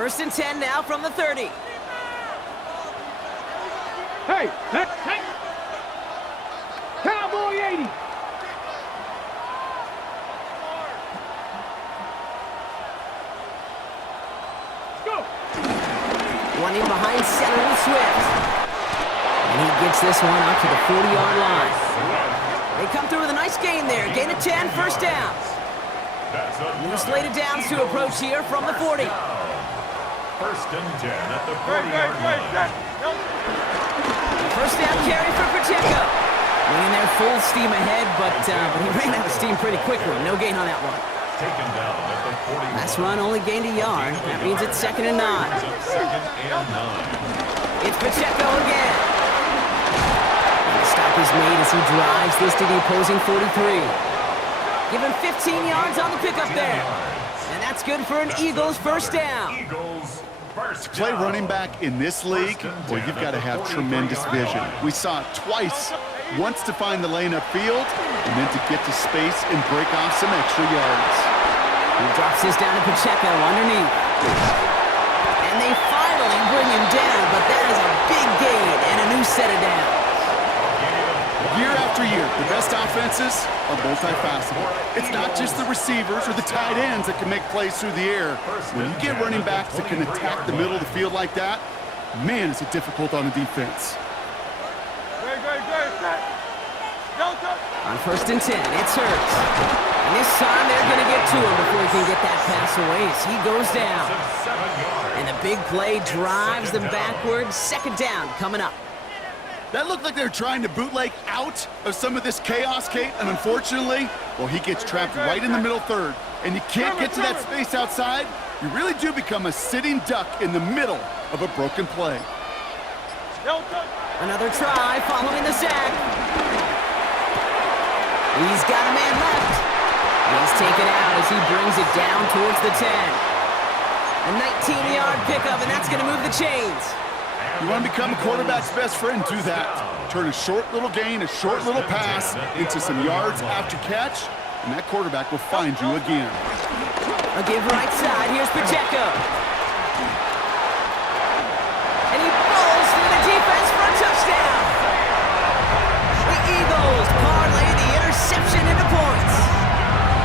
First and 10 now from the 30. Hey, Cowboy 80. Let's go. Running behind center with Swift. And he gets this one up to the 40-yard line. They come through with a nice gain there. Gain of 10, first down. New slated downs to approach here from the 40. First and 10 at the 40-yard line. First down carry for Pacheco. Running there full steam ahead, but he ran out of steam pretty quickly. No gain on that one. Taken down at the 40. Last run only gained a yard. That means it's 2nd and 9. Second and 9. It's Pacheco again. And the stop is made as he drives this to the opposing 43. Give him 15 yards on the pickup there. And that's good for an Eagles first down. To play running back in this league, well, you've got to have tremendous vision. We saw it twice. Once to find the lane upfield, and then to get to space and break off some extra yards. He drops this down to Pacheco underneath. And they finally bring him down, but that is a big gain and a new set of downs. Year after year, the best offenses are multifaceted. It's not just the receivers or the tight ends that can make plays through the air. When you get running backs that can attack the middle of the field like that, man, is it difficult on the defense. On first and 10, it's Hurts. And this time they're going to get to him before he can get that pass away as he goes down. And the big play drives them backwards. Second down coming up. That looked like they were trying to bootleg out of some of this chaos, Kate, and unfortunately, well, he gets trapped right in the middle third, and you can't get to that space outside. You really do become a sitting duck in the middle of a broken play. Another try following the sack. He's got a man left. He's taken out as he brings it down towards the 10. A 19-yard pickup, and that's going to move the chains. You want to become a quarterback's best friend, do that. Turn a short little gain, a short little pass into some yards after catch, and that quarterback will find you again. A give right side. Here's Pacheco. And he rolls through the defense for a touchdown. The Eagles parlay the interception into points.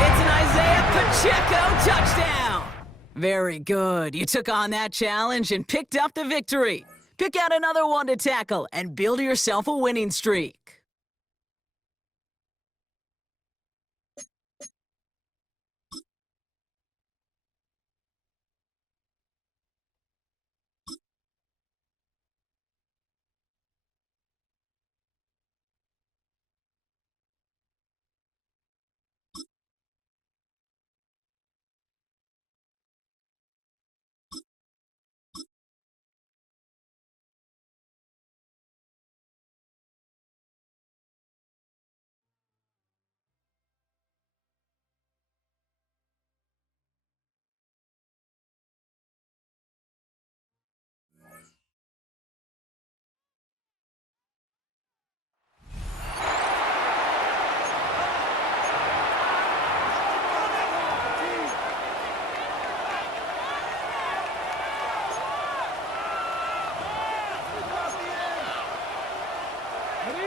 It's an Isaiah Pacheco touchdown. Very good. You took on that challenge and picked up the victory. Pick out another one to tackle and build yourself a winning streak.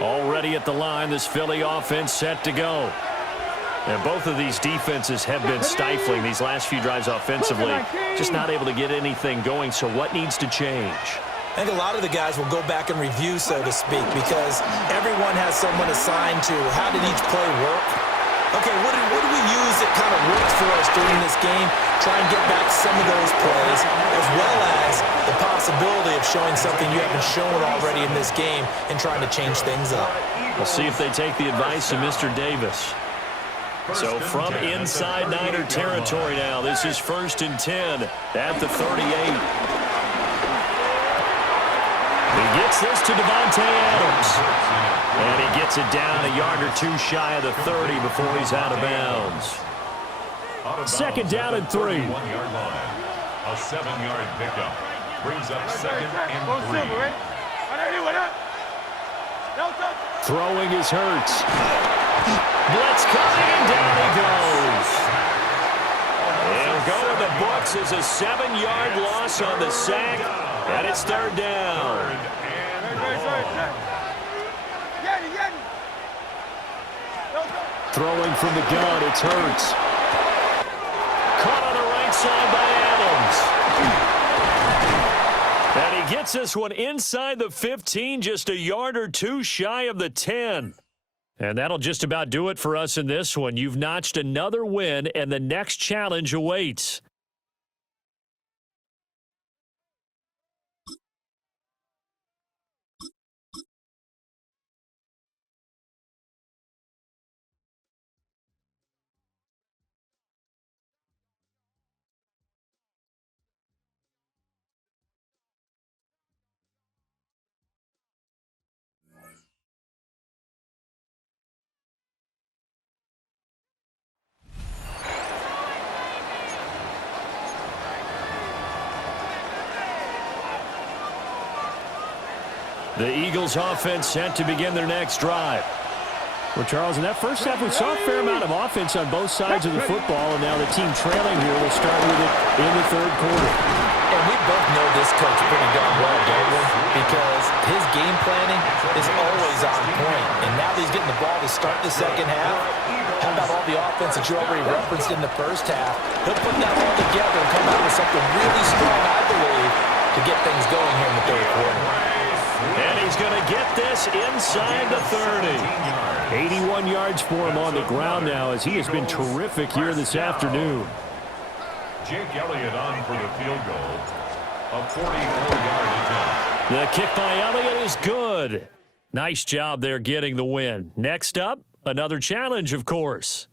Already at the line, this Philly offense set to go. And both of these defenses have been stifling these last few drives offensively. Just not able to get anything going, so what needs to change? I think a lot of the guys will go back and review, so to speak, because everyone has someone assigned to how did each play work. Okay, what did we use that kind of worked for us during this game? Try and get back some of those plays, as well as the possibility of showing something you haven't shown already in this game and trying to change things up. We'll see if they take the advice of Mr. Davis. So from inside Niner territory now, this is 1st and 10 at the 38. He gets this to Devontae Adams. And he gets it down a yard or two shy of the 30 before he's out of bounds. Second down and 3. 1-yard line. A 7-yard pickup. Brings up 2nd and 3. Throwing is Hurts. Blitz coming, and down he goes. He'll go in the books as a 7-yard loss on the sack, and it's third down. Throwing from the gun, it's Hurts. Caught on the right side by Adams. And he gets this one inside the 15, just a yard or two shy of the 10. And that'll just about do it for us in this one. You've notched another win, and the next challenge awaits. The Eagles offense set to begin their next drive. Well, Charles, in that first half, we saw a fair amount of offense on both sides of the football, and now the team trailing here will start with it in the third quarter. And we both know this coach pretty darn well, don't we? Because his game planning is always on point. And now that he's getting the ball to start the second half, how about all the offense that you already referenced in the first half? He'll put that all together and come out with something really strong, I believe, to get things going here in the third quarter. And he's going to get this inside the 30. 81 yards for him on the ground now, as he has been terrific here this afternoon. Jake Elliott on for the field goal. A 44-yard attempt. The kick by Elliott is good. Nice job there getting the win. Next up, another challenge, of course.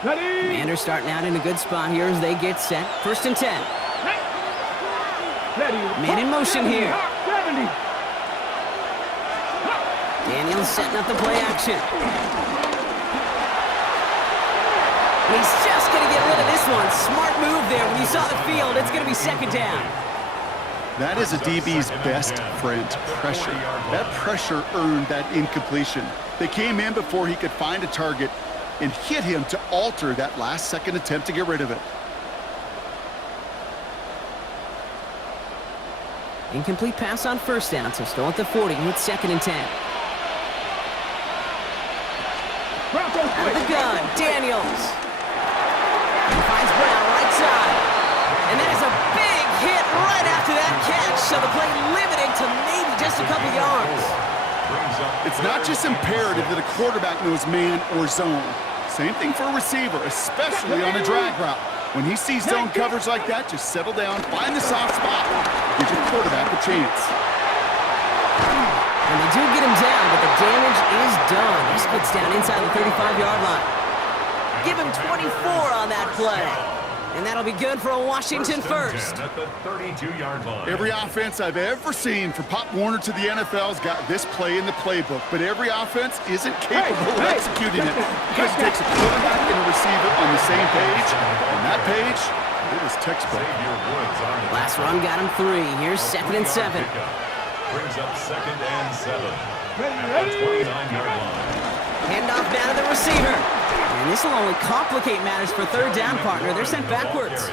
Commanders starting out in a good spot here as they get set. First and 10. Man in motion here. Daniels setting up the play action. He's just going to get rid of this one. Smart move there. When you saw the field, it's going to be second down. That is a DB's best friend, pressure. That pressure earned that incompletion. They came in before he could find a target and hit him to alter that last-second attempt to get rid of it. Incomplete pass on first down, so still at the 40. It's second and 10. Out of the gun, Daniels. He finds Brown right side. And that is a big hit right after that catch. So the play limited to maybe just a couple yards. It's not just imperative that a quarterback knows man or zone. Same thing for a receiver, especially on a drag route. When he sees zone coverage like that, just settle down, find the soft spot, give your quarterback a chance. And they do get him down, but the damage is done. He gets down inside the 35-yard line. Give him 24 on that play. And that'll be good for a Washington first. At the 32-yard line. Every offense I've ever seen from Pop Warner to the NFL's got this play in the playbook, but every offense isn't capable of executing it because it takes a quarterback and a receiver on the same page, and that page, it was textbook. Last run got him 3. Here's second and 7. Brings up second and 7 at the 29-yard line. Handoff down to the receiver. And this will only complicate matters for third down, partner. They're sent backwards.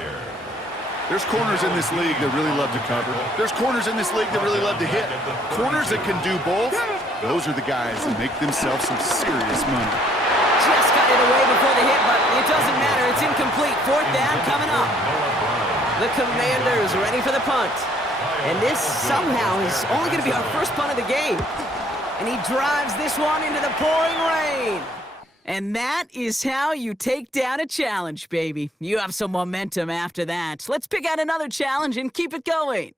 There's corners in this league that really love to cover. There's corners in this league that really love to hit. Corners that can do both, those are the guys that make themselves some serious money. Just got it away before the hit, but it doesn't matter. It's incomplete. Fourth down coming up. The Commanders ready for the punt. And this somehow is only going to be our first punt of the game. And he drives this one into the pouring rain. And that is how you take down a challenge, baby. You have some momentum after that. Let's pick out another challenge and keep it going.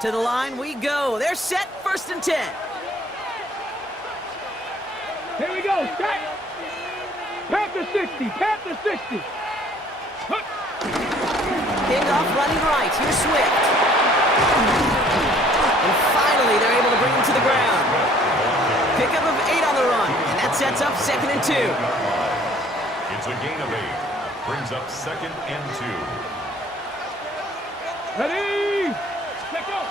To the line we go. They're set, 1st and 10. Here we go, stack. Panther 60, Panther 60. Handoff running right. Here's Swift. And finally, they're able to bring him to the ground. Pickup of 8 on the run, and that sets up 2nd and 2. It's a gain of 8. Brings up 2nd and 2. Ready? Let's go.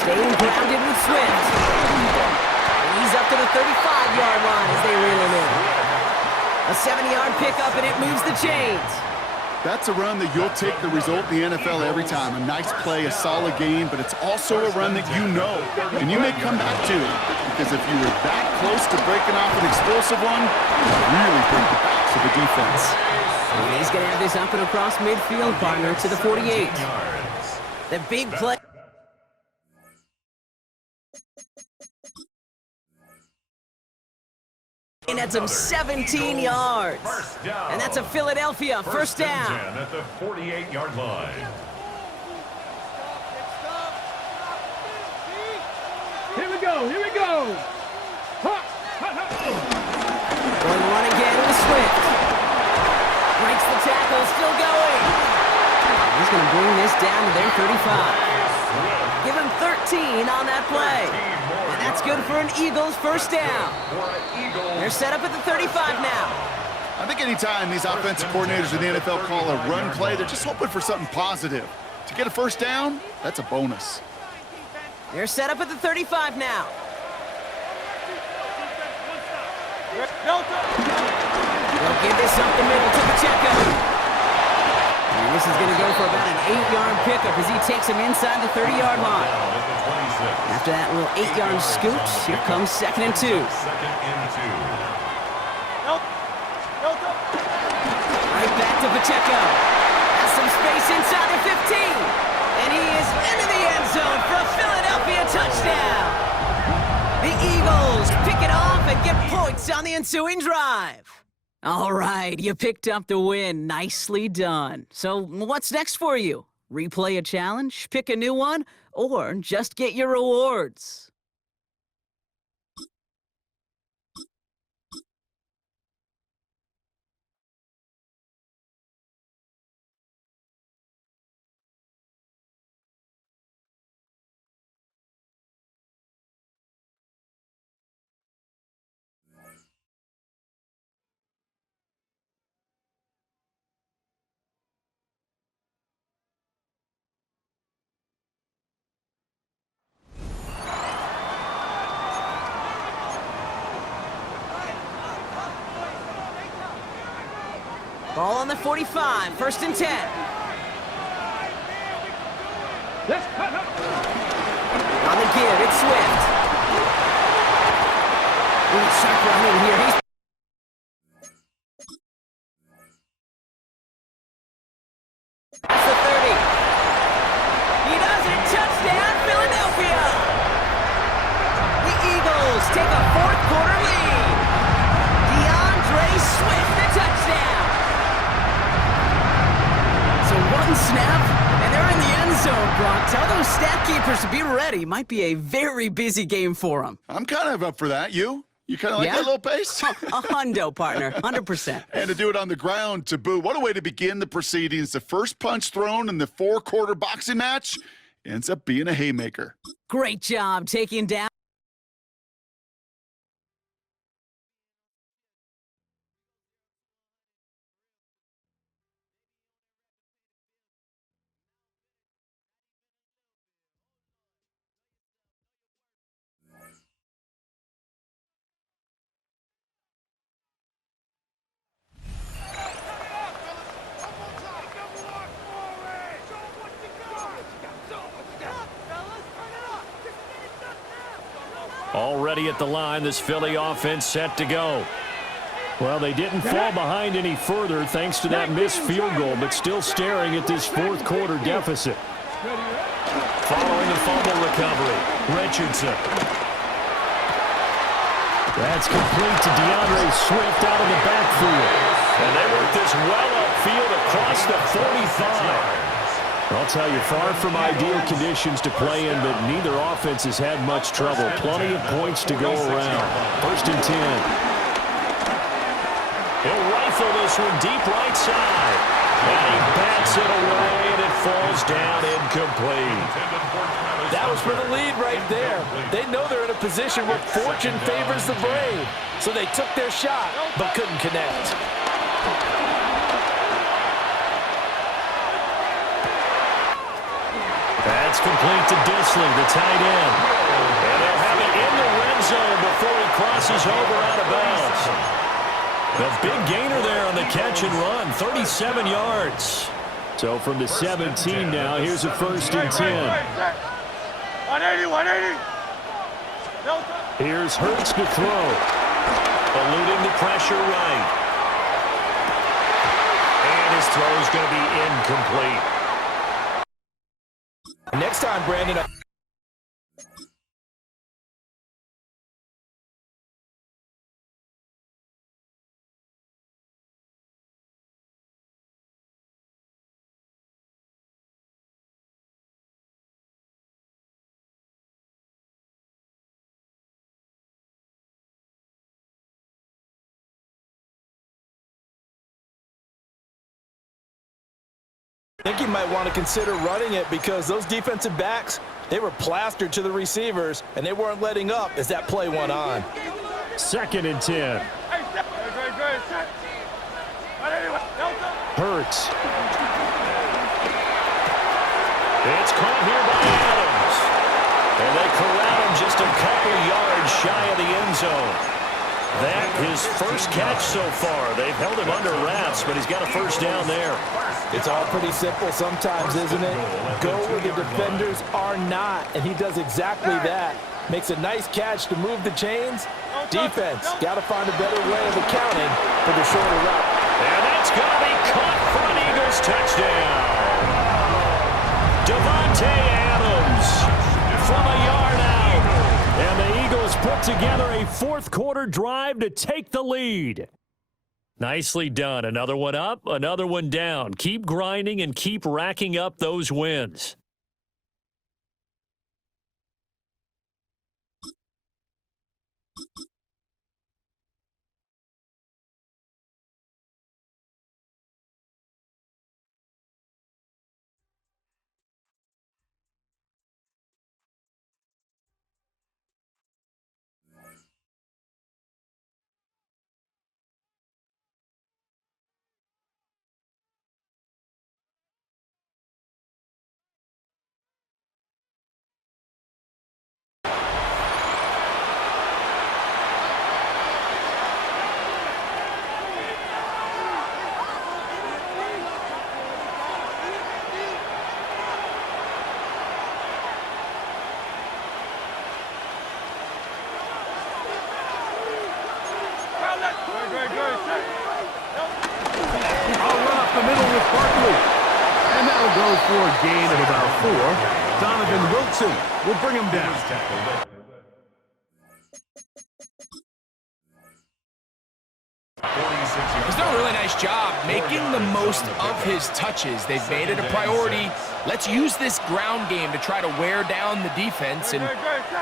Staying grounded with Swift. And he's up to the 35-yard line as they reel him in. A 70-yard pickup, and it moves the chains. That's a run that you'll take the result in the NFL every time. A nice play, a solid game, but it's also a run that you know, and you may come back to it. Because if you were that close to breaking off an explosive one, you really break the backs of the defense. And he's going to have this up and across midfield, partner, to the 48. The big play. And that's him 17 yards. And that's a Philadelphia first down. At the 48-yard line. Here we go, here we go. Ha, ha, ha. Going to run again with Swift. Breaks the tackle, still going. He's going to bring this down to their 35. Give him 13 on that play. And that's good for an Eagles first down. They're set up at the 35 now. I think anytime these offensive coordinators in the NFL call a run play, they're just hoping for something positive. To get a first down, that's a bonus. They're set up at the 35 now. They'll give this up the middle to Pacheco. And this is going to go for about an 8-yard pickup as he takes him inside the 30-yard line. After that little 8-yard scoot, here comes 2nd and 2. 2nd and 2. Right back to Pacheco. Has some space inside the 15. And he is into the end zone for a Philadelphia touchdown. The Eagles pick it off and get points on the ensuing drive. All right, you picked up the win. Nicely done. So what's next for you? Replay a challenge, pick a new one, or just get your rewards? Ball on the 45, 1st and 10. Let's cut up. On the give, it's Swift. Ooh, sharp running here. He's That's the 30. already might be a very busy game for him. I'm kind of up for that. You kind of like that little pace? A hundo, partner, 100%. And to do it on the ground, to boot. What a way to begin the proceedings. The first punch thrown in the 4-quarter boxing match ends up being a haymaker. Great job taking down. Already at the line, this Philly offense set to go. Well, they didn't fall behind any further thanks to that missed field goal, but still staring at this fourth-quarter deficit. Following a fumble recovery, Richardson. That's complete to DeAndre Swift out of the backfield. And they work this well upfield across the 45. I'll tell you, far from ideal conditions to play in, but neither offense has had much trouble. Plenty of points to go around. 1st and 10. He'll rifle this one deep right side. And he bats it away, and it falls down incomplete. That was for the lead right there. They know they're in a position where fortune favors the brave. So they took their shot, but couldn't connect. That's complete to Disley, the tight end. And they'll have it in the red zone before he crosses over out of bounds. The big gainer there on the catch and run, 37 yards. So from the 17 now, here's a 1st and 10. 180, 180. Here's Hurts to throw. Eluding the pressure right. And his throw's going to be incomplete. Next time, Brandon. I think you might want to consider running it because those defensive backs, they were plastered to the receivers, and they weren't letting up as that play went on. 2nd and 10. Hurts. It's caught here by Adams. And they corral him just a couple yards shy of the end zone. That his first catch so far. They've held him under wraps, but he's got a 1st down there. It's all pretty simple sometimes, isn't it? Go where the defenders are not, and he does exactly that. Makes a nice catch to move the chains. Defense, got to find a better way of accounting for the shorter route. And that's going to be caught for an Eagles touchdown. Devontae Adams from a yard out. And the Eagles put together a 4th-quarter drive to take the lead. Nicely done. Another one up, another one down. Keep grinding and keep racking up those wins. I'll run up the middle with Barkley. And that'll go for a gain of about 4. Donovan Wilson will bring him down. He's done a really nice job making the most of his touches. They've made it a priority. Let's use this ground game to try to wear down the defense, and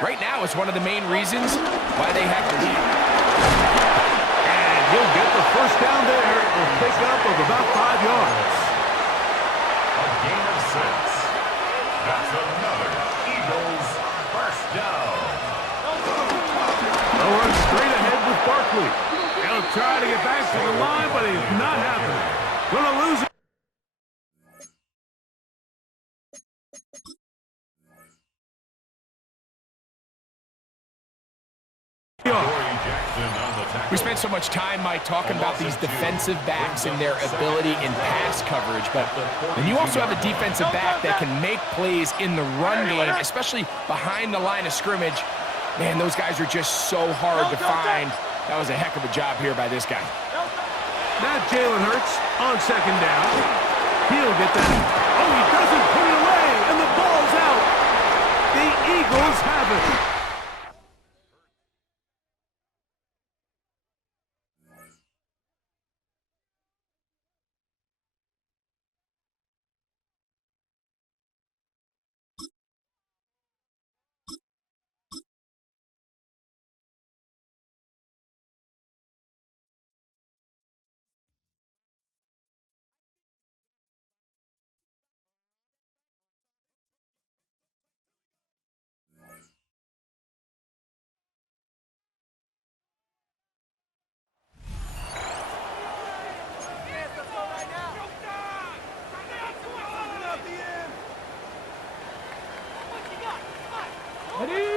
right now it's one of the main reasons why they have the lead. And he'll get the first down there, a pickup of about 5 yards. A gain of 6. That's another Eagles first down. They'll run straight ahead with Barkley. He'll try to get back to the line, but it's not happening. Gonna lose it. We spent so much time, Mike, talking about these defensive backs and their ability in pass coverage, but when you also have a defensive back that can make plays in the run game, especially behind the line of scrimmage, man, those guys are just so hard to find. That was a heck of a job here by this guy. Now Jalen Hurts on second down. He'll get that. Oh, he doesn't put it away, and the ball's out. The Eagles have it.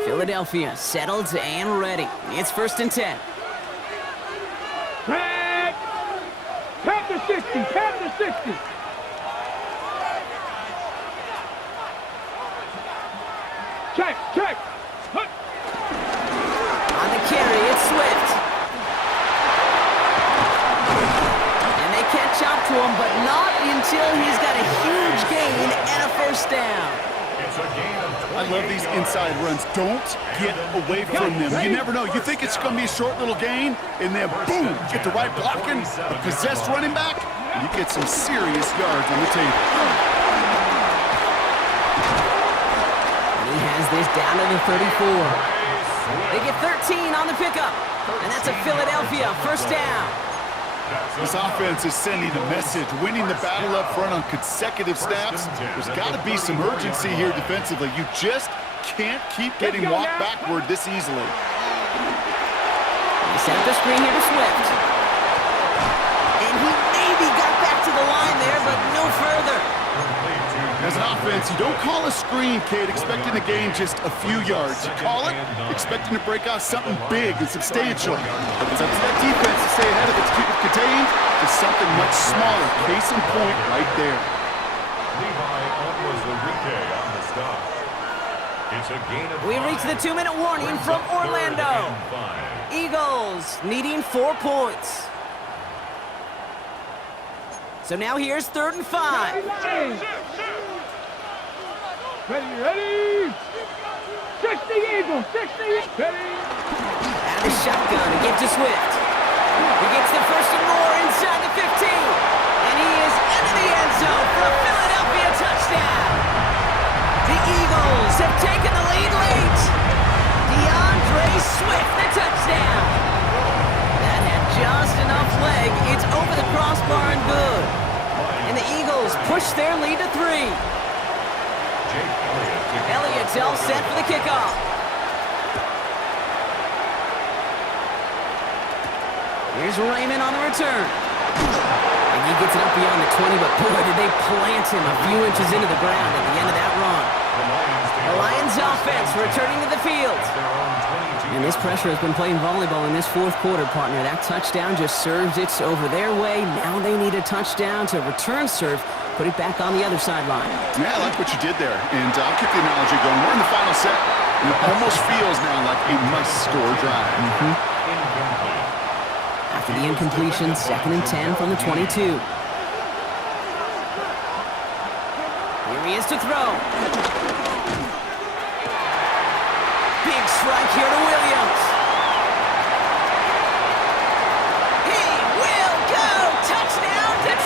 Philadelphia settled and ready. It's 1st and 10. Tap! Tap the 60! Tap the 60! Check! Check! On the carry, it's Swift. And they catch up to him, but not until he's got a huge gain and a first down. It's a gain of 20. I love these inside runs. Don't get away from them. You never know. You think it's going to be a short little gain, and then boom, get the right blocking, a possessed running back, and you get some serious yards on the table. And he has this down to the 34. They get 13 on the pickup, and that's a Philadelphia first down. This offense is sending a message, winning the battle up front on consecutive snaps. There's got to be some urgency here defensively. You just can't keep getting walked backward this easily. He set up the screen here to Swift. And he maybe got back to the line there, but no further. As an offense, you don't call a screen, kid, expecting to gain just a few yards. You call it expecting to break out something big and substantial. It's up to that defense to stay ahead of it, to keep it contained to something much smaller. Case in point right there. Levi Onwuzurike on the stop. It's a gain of 5. We reach the 2-minute warning from Orlando. Eagles needing 4 points. So now here's 3rd and 5. Ready! 60 Eagles! 60! Ready! Out of the shotgun to get to Swift. He gets the first and more inside the 15. And he is into the end zone for a Philadelphia touchdown. The Eagles have taken the lead late. DeAndre Swift, the touchdown. That had just enough leg. It's over the crossbar and good. And the Eagles push their lead to 3. Elliott's all set for the kickoff. Here's Raymond on the return. And he gets it up beyond the 20, but boy, did they plant him a few inches into the ground at the end of that run. The Lions offense returning to the field. And this pressure has been playing volleyball in this 4th quarter, partner. That touchdown just serves it over their way. Now they need a touchdown to return serve, put it back on the other sideline. Yeah, I like what you did there. And I'll keep the analogy going. We're in the final set. And it almost feels now like a must-score drive. After the incompletion, 2nd and 10 from the 22. Here he is to throw. Big strike here to Williams. He will go! Touchdown, Detroit!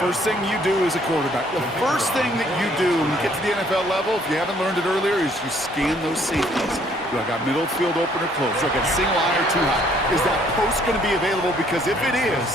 first thing you do as a quarterback, the first thing that you do when you get to the NFL level, if you haven't learned it earlier, is you scan those safeties. Do I got middle field open or close? Do I got single eye or too high? Is that post going to be available? Because if it is,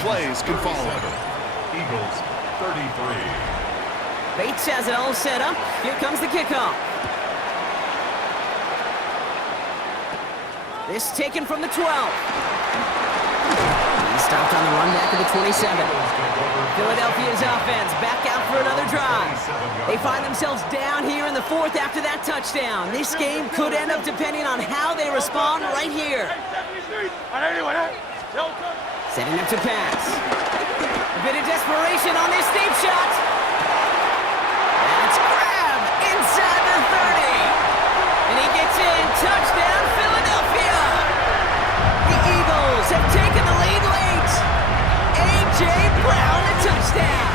plays can follow. Eagles 33. Bates has it all set up. Here comes the kickoff. This taken from the 12. He's stopped on the run back of the 27. Philadelphia's offense back out for another drive. They find themselves down here in the fourth after that touchdown. This game could end up depending on how they respond right here. Setting up to pass. A bit of desperation on this deep shot. That's grabbed inside the 30. And he gets in. Touchdown, Philadelphia. The Eagles have taken the lead late. A.J. Brown, a touchdown.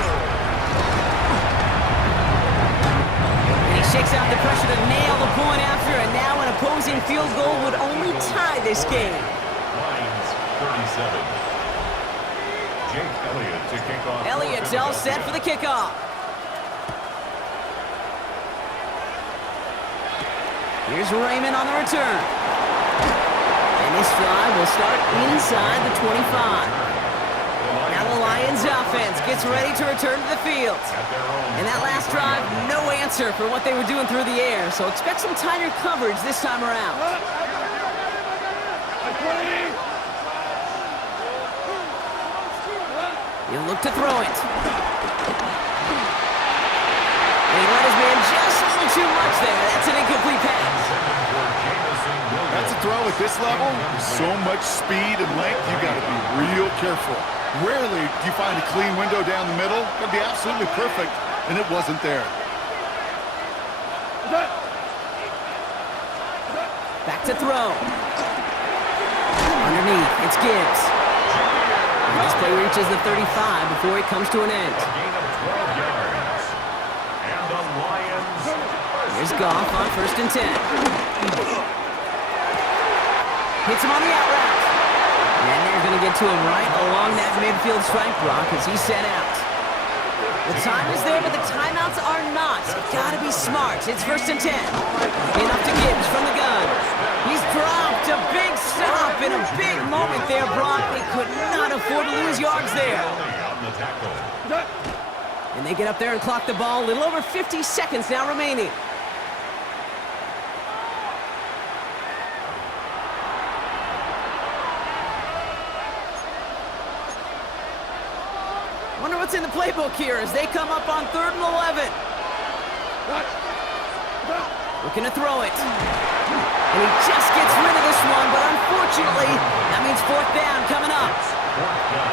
And he shakes out the pressure to nail the point after, and now an opposing field goal would only tie this game. Lions 37. Elliott to kick off. Elliott's all set for the kickoff. Here's Raymond on the return. And this drive will start inside the 25. Now the Lions offense gets ready to return to the field. And that last drive, no answer for what they were doing through the air, so expect some tighter coverage this time around. He'll look to throw it. And he let his man just a little too much there. That's an incomplete pass. That's a throw at this level. With so much speed and length, you got to be real careful. Rarely do you find a clean window down the middle. It'd be absolutely perfect, and it wasn't there. Back to throw. Underneath, it's Gibbs. This play reaches the 35 before it comes to an end. Here's Goff on 1st and 10. Hits him on the out route. And they're going to get to him right along that midfield strike block as he's set out. The time is there, but the timeouts are not. Got to be smart. It's 1st and 10. Enough to Gibbs from the gun. He's dropped a big stop in a big moment there, Brock. They could not afford to lose yards there. And they get up there and clock the ball. A little over 50 seconds now remaining. Wonder what's in the playbook here as they come up on 3rd and 11. Looking to throw it. And he just gets rid of this one, but unfortunately, that means fourth down coming up.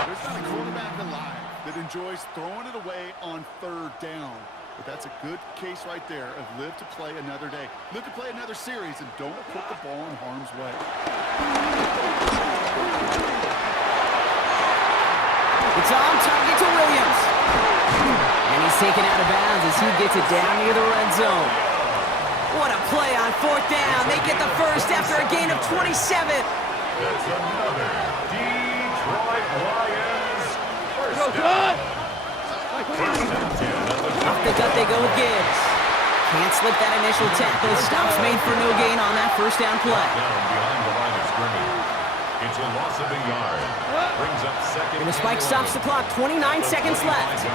There's not a quarterback alive that enjoys throwing it away on third down. But that's a good case right there of live to play another day. Live to play another series and don't put the ball in harm's way. It's on target to Williams. And he's taken out of bounds as he gets it down near the red zone. What a play on fourth down. They get the first after a gain of 27. That's another Detroit Lions first down. First and 10 at the Off the gut they go with Gibbs. Can't slip that initial tackle. Stops made for no gain on that first down play. down behind the line of scrimmage. It's a loss of a yard. Brings up second. And the spike stops the clock. 29 seconds left.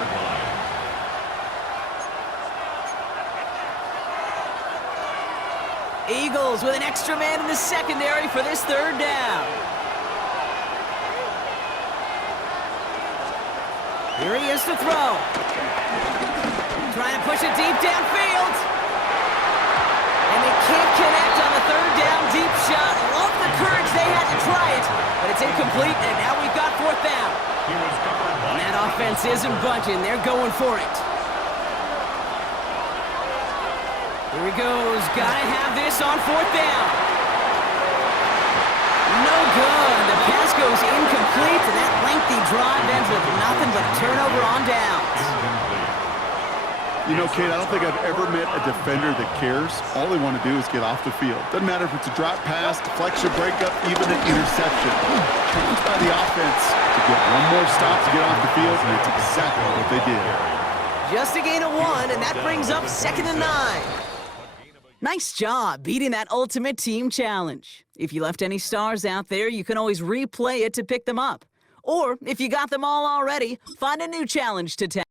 Eagles with an extra man in the secondary for this third down. Here he is to throw. Trying to push it deep downfield. And they can't connect on the third down deep shot. Love the courage they had to try it, but it's incomplete, and now we've got fourth down. And that offense isn't budging. They're going for it. Here he goes. Gotta have this on fourth down. No good. The pass goes incomplete, and that lengthy drive ends with nothing but a turnover on downs. You know, Kate, I don't think I've ever met a defender that cares. All they want to do is get off the field. Doesn't matter if it's a drop pass, deflection, breakup, even an interception. Challenged by the offense to get one more stop to get off the field, and it's exactly what they did. Just a gain of 1, and that brings up 2nd and 9. Nice job beating that ultimate team challenge. If you left any stars out there, you can always replay it to pick them up. Or, if you got them all already, find a new challenge to tackle.